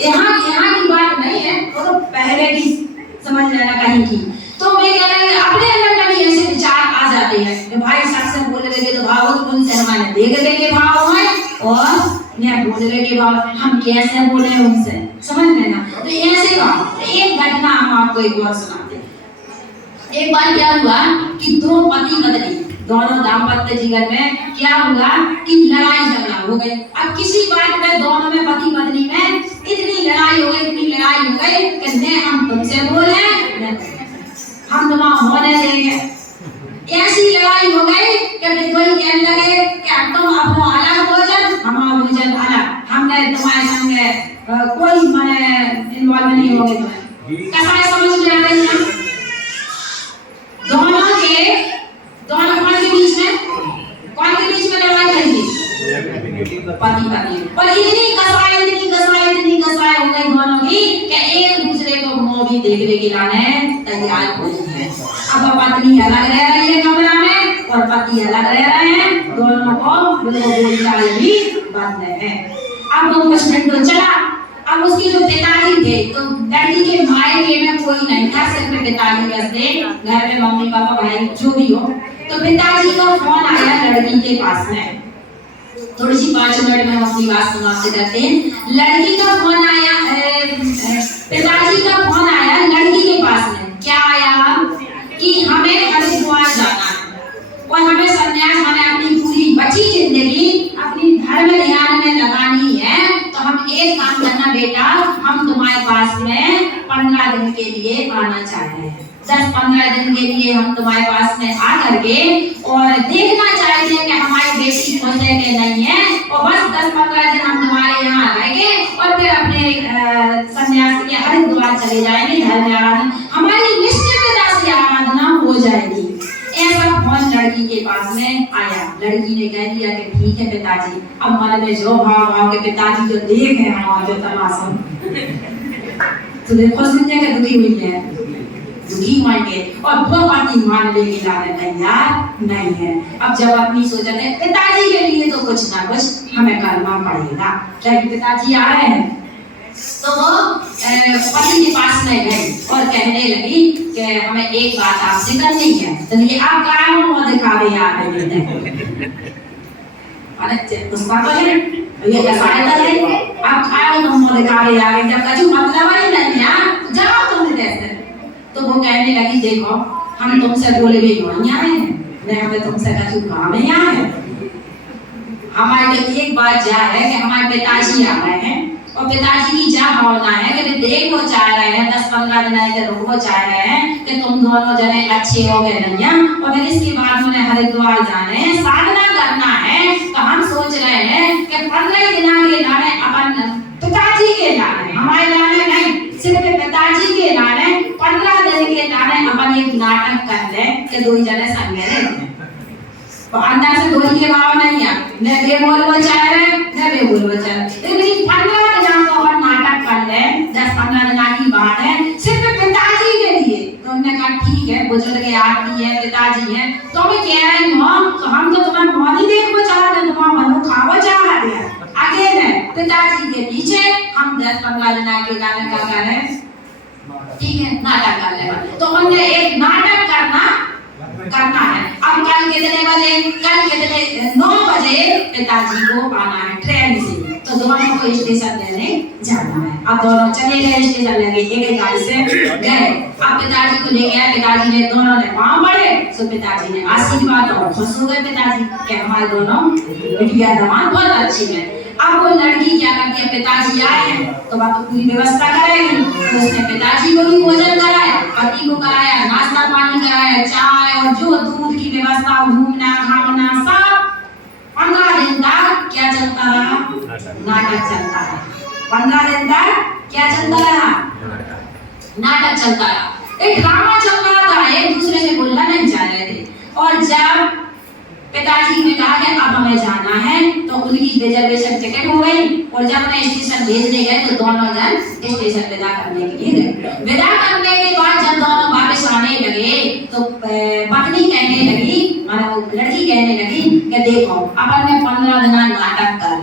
यहाँ यहाँ की बात नहीं है, वो तो पहले की समझ लेना कहीं की। तो मैं कह रहा हूँ अपने अंदर कभी ऐसे विचार आ जाते हैं कि भाई सच से बोल रहे तो भाव तो उनसे हमारे देख रहे के भाव है और मैं बोल रहे के भाव हम कैसे बोले उनसे, समझ लेना। तो ऐसे बात एक घटना हम आपको एक बार सुनाते हैं। एक बार क्या हुआ कि दो पति पत्नी दोनों दाम्पत्य जीवन में क्या हुआ कि लड़ाई झगड़ा हो गई। अब किसी बात में दोनों में पति पत्नी में इतनी लड़ाई हो गई कि न हम तुमसे बोले हम तुम्हारा होने देंगे। ऐसी लड़ाई हो गई कि कोई कहने लगे कि तुम अपना अलग भोजन हमारा भोजन अलग, हमने तुम्हारे संग कोई माने इन्वॉल्व नहीं होंगे। तुम्हें कैसा है समझ में आ रही है? दोनों कौन के बीच में लड़ाई चली? पति पत्नी। और इतनी कसाई हो गई दोनों की कि एक दूसरे को मुंह भी देखने के लिए तैयार हो गई है। अब पत्नी अलग रह रही है कमरा में और पति अलग रह रहे हैं, दोनों को बोलचाल भी बंद है। अब वो कुछ मिनट चला। अब उसके जो पिताजी थे तो लड़की के मायके में कोई नहीं था, सिर्फ पिताजी बस थे, घर में मम्मी पापा भाई जो भी हो। तो पिताजी का फोन आया लड़की के पास में। थोड़ी सी 5 मिनट में हम अपनी बात समाप्त करते हैं। लड़की का फोन आया, पिताजी का फोन आया लड़की के पास में। क्या आया कि हमें हरिद्वार जाना है और हमें संन्यास माने अपनी पूरी बची जिंदगी अपनी धर्म ध्यान में लगानी है। तो हम एक काम करना बेटा, हम तुम्हारे पास में 15 दिन के लिए आना चाह रहे हैं। 10-15 दिन के लिए हम तुम्हारे पास में आ करके और देखना चाहते हैं कि हमारी बेटी खुश है कि नहीं है, और बस 10-15 दिन हम तुम्हारे यहाँ रहेंगे और फिर अपने सन्यास के हरिद्वार चले जाएंगे। धर्म आराधना हमारी निश्चितता से आराधना हो जाएगी। ऐसा फोन लड़की के पास में आया। लड़की ने कह दिया कि ठीक है पिताजी। अब मन में जो भाव के पिताजी जो देख है हमारा जो तमाशा तो देखो सुनने के दुखी हुई है, दुखी होंगे और वो बात मान लेके जाने तैयार नहीं है। अब जब अपनी सोचते पिताजी के लिए तो कुछ ना कुछ हमें करना पड़ेगा। लेकिन पिताजी आ रहे हैं तो वो पति के पास में गई और कहने लगी कि हमें एक बात आपसे करनी है। तो ये आप क्या मुंह दिखावे आ रहे हैं? अरे उसका तो है ये कैसा है? आप क्या मुंह दिखावे आ रहे हैं? जब कछु मतलब ही नहीं है जाओ तुम कैसे। तो वो कहने लगी देखो हम तुमसे बोले भी नहीं आए हैं, नहीं हमें तुमसे कछु काम ही आए हैं। हमारे एक बात यह है कि हमारे पिताजी आ रहे हैं और पिताजी की क्या भावना है कि वे देखो चाह रहे हैं 10-15 दिन ऐसे रुको चाह रहे हैं कि तुम दोनों जने अच्छे हो गए नैया और फिर इसके बाद में हरिद्वार जाने हैं, साधना करना है। तो हम सोच रहे हैं कि 15 दिन के लाने अपन पिताजी के लाने, हमारे लाने नहीं, सिर्फ पिताजी के लाने 15 दिन के लाने अपन एक नाटक कर ले कि दो जने संग रहे तो अंदर से दोही के भाव नहीं है, न बे बोलबो चाह रहे न बे बोलबो चाह रहे। लेकिन 15 दिन को अपन नाटक कर ले, 10-15 दिन की बात है सिर्फ पिताजी के लिए। तो हमने कहा ठीक है बुजुर्ग आदमी है पिताजी है तो मैं कह रही हूँ तो हम तो तुम्हारे मौनी देखो चाह रहे, तुम्हारा मनो खाओ चाह रहे हैं। आगे है पिताजी के पीछे हम 10-15 दिन के गाने का कर रहे हैं, ठीक है नाटक कर ले। तो हमने एक नाटक करना है। अब कल कितने बजे? कल कितने 9 बजे पिताजी को आना है ट्रेन से। तो दोनों को स्टेशन लेने जाना है। अब दोनों चले गए स्टेशन लेके, एक गाड़ी से गए। अब पिताजी को लेके आए, पिताजी ने दोनों ने पाँव पड़े तो पिताजी ने आशीर्वाद और खुश हो गए पिताजी कि हमारे दोनों बिटिया दामाद बहुत अच्छी है। अब वो लड़की क्या करती है, पिताजी आए तो बात पूरी व्यवस्था करेगी। तो उसने पिताजी को भी भोजन कराया, पति को कराया, नाश्ता पानी कराया, चाय और जो दूध की व्यवस्था, घूमना खाना सब। 15 दिन तक क्या चलता रहा? नाटक चलता रहा। 15 दिन तक क्या चलता रहा? नाटक चलता रहा। एक ड्रामा चल रहा था, एक दूसरे से बोलना नहीं चाह रहे थे। और जब पिताजी ने कहा कि अब हमें जाना है तो उनकी रिजर्वेशन टिकट हो गई और जब मैं स्टेशन भेजने गए तो दोनों जन स्टेशन विदा करने के लिए गए। विदा करने के बाद जब दोनों वापस आने लगे तो पत्नी कहने लगी, मानो लड़की कहने लगी कि देखो अपन ने 15 दिन नाटक कर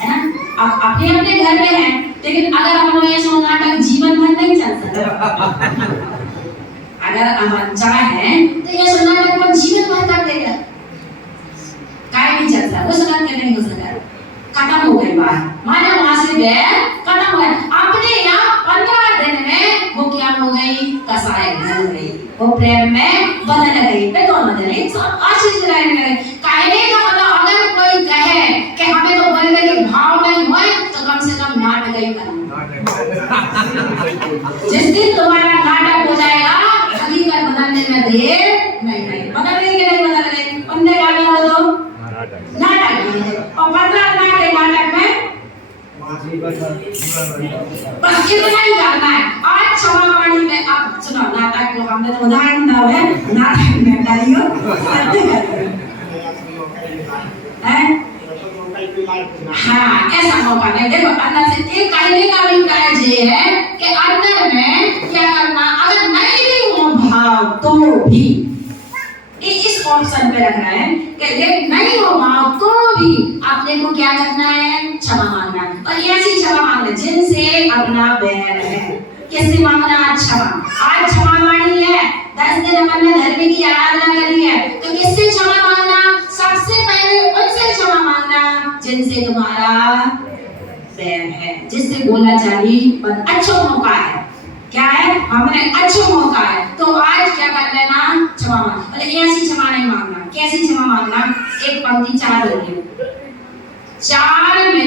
है ना, अब अपने अपने घर में है लेकिन अगर हम ये सो नाटक जीवन भर नहीं चल सकता। अगर हम चाहे तो ये सो नाटक को जीवन भर कर देगा, काय नहीं चलता, वो सुनत के नहीं हो सकता, खत्म हो गई बात, माने वहां से बैठ खत्म हो गया। अपने यहाँ 15 दिन में वो क्या हो गई, कसाई बन गई, वो प्रेम में बदल गई। पे दोनों जने सब आशीष रहने लगे। कहने का मतलब अगर कोई कहे कि हमें तो बन गई भाव नहीं हुए तो कम से कम नाटक ही करना। जिस दिन तुम्हारा नाटक हो जाएगा हकीकत बदलने में देर नहीं। बदल रही कि नहीं बदल रही, बंदे क्या कर दो नाटक, और 15 दिन के नाटक में बस इतना ही करना है। आज क्षमावाणी में अब सुनो, नाटक को हमने तो उदाहरण दिया है, नाटक में डालियो हाँ ऐसा मौका नहीं। देखो अंदर से एक कहने का अभिप्राय ये है कि अंदर में क्या करना, अगर नहीं भी हो भाव तो भी इस ऑप्शन पे रखना है कि ये नहीं हो भाव तो भी आपने को क्या करना है, क्षमा मांगना। और ऐसी क्षमा मांगना जिनसे अपना बैर है। किससे मांगना, क्षमा। आज क्षमावाणी है, 10 दिन अपन ने धर्म की आराधना करी है, तो किससे क्षमा मांगना, सबसे पहले उनसे क्षमा मांगना जिनसे तुम्हारा बैर है, जिससे बोला चाली पर अच्छा मौका है। क्या है, हमने अच्छा मौका है तो आज क्या कर लेना, क्षमा मांगना। मतलब ऐसी क्षमा नहीं मांगना, कैसी क्षमा मांगना, एक पंक्ति 4 हो गई, 4 में